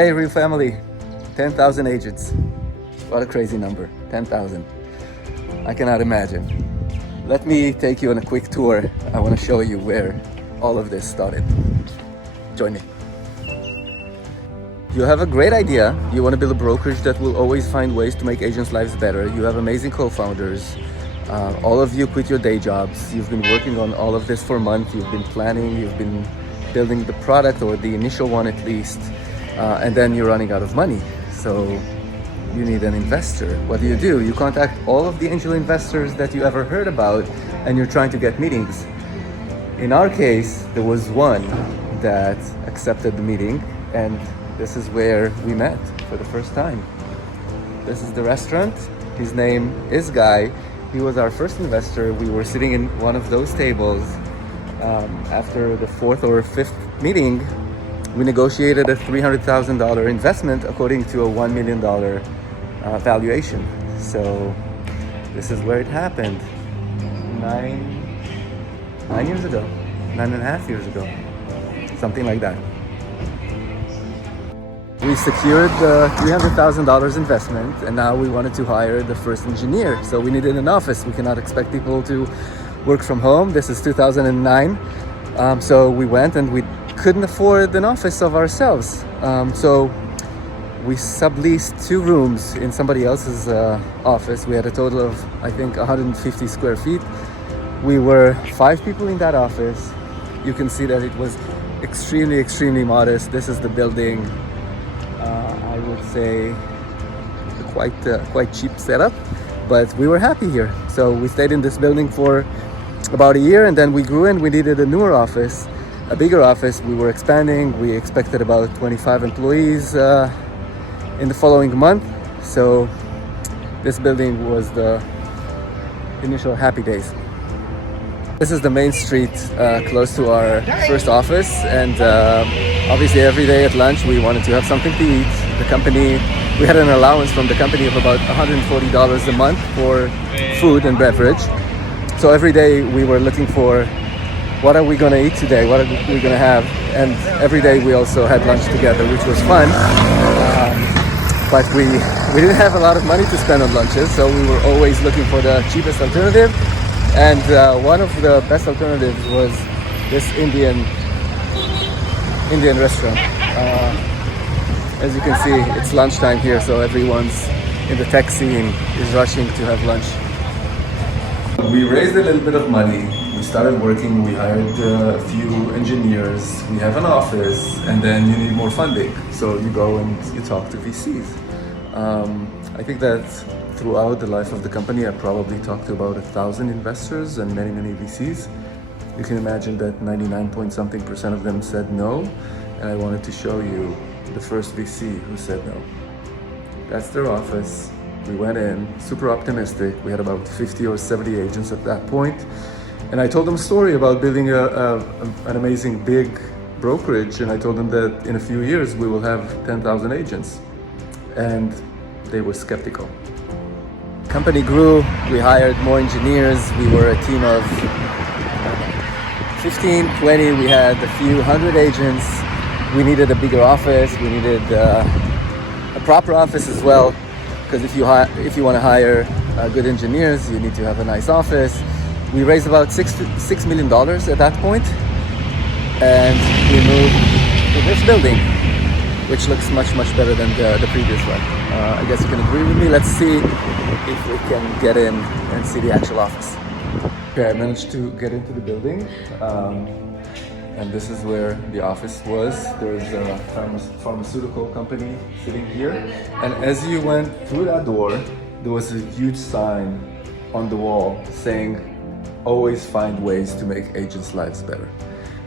Hey, Real family, 10,000 agents. What a crazy number, 10,000. I cannot imagine. Let me take you on a quick tour. I want to show you where all of this started. Join me. You have a great idea. You want to build a brokerage that will always find ways to make agents' lives better. You have amazing co-founders. All of you quit your day jobs. You've been working on all of this for a month. You've been planning. You've been building the product, or the initial one at least. And then you're running out of money. So you need an investor. What do? You contact all of the angel investors that you ever heard about, and you're trying to get meetings. In our case, there was one that accepted the meeting, and this is where we met for the first time. This is the restaurant. His name is Guy. He was our first investor. We were sitting in one of those tables. After the fourth or fifth meeting, we negotiated a $300,000 investment according to a $1 million valuation. So this is where it happened. 9 years ago, 9.5 years ago, something like that. We secured the $300,000 investment, and now we wanted to hire the first engineer. So we needed an office. We cannot expect people to work from home. This is 2009. So we went, and we couldn't afford an office of ourselves. So we subleased 2 rooms in somebody else's office. We had a total of, I think, 150 square feet. We were 5 people in that office. You can see that it was extremely modest. This is the building. I would say quite cheap setup, but we were happy here. So we stayed in this building for about a year, and then we grew, and we needed a newer office, a bigger office. We were expanding. We expected about 25 employees in the following month. So this building was the initial happy days. This is the main street close to our first office, and obviously every day at lunch we wanted to have something to eat. The company, we had an allowance from the company of about $140 a month for food and beverage. So every day we were looking for, what are we going to eat today? What are we going to have? And every day we also had lunch together, which was fun. But we didn't have a lot of money to spend on lunches, so we were always looking for the cheapest alternative. And one of the best alternatives was this Indian restaurant. As you can see, it's lunchtime here, so everyone's in the tech scene is rushing to have lunch. We raised a little bit of money. We started working. We hired a few engineers. We have an office, and then you need more funding. So you go and you talk to VCs. I think that throughout the life of the company, I probably talked to about 1,000 investors and many VCs. You can imagine that 99% of them said no, and I wanted to show you the first VC who said no. That's their office. We went in, super optimistic. We had about 50 or 70 agents at that point, and I told them a story about building an amazing big brokerage, and I told them that in a few years we will have 10,000 agents, and they were skeptical. Company grew, we hired more engineers. We were a team of 15, 20. We had a few hundred agents. We needed a bigger office. We needed a proper office as well, because if you want to hire good engineers, you need to have a nice office. We raised about $6 million at that point, and we moved to this building, which looks much better than the previous one. I guess you can agree with me. Let's see if we can get in and see the actual office. Okay, I managed to get into the building, and this is where the office was. There's a pharmaceutical company sitting here, and as you went through that door, there was a huge sign on the wall saying, "Always find ways to make agents' lives better."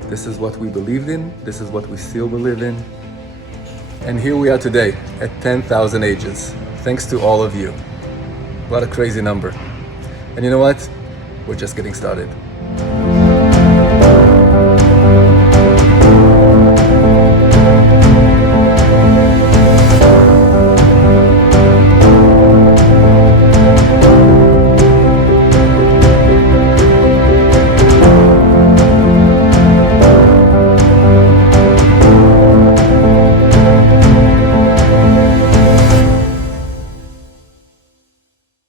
This is what we believed in. This is what we still believe in. And here we are today at 10,000 agents, thanks to all of you. What a crazy number. And you know what? We're just getting started.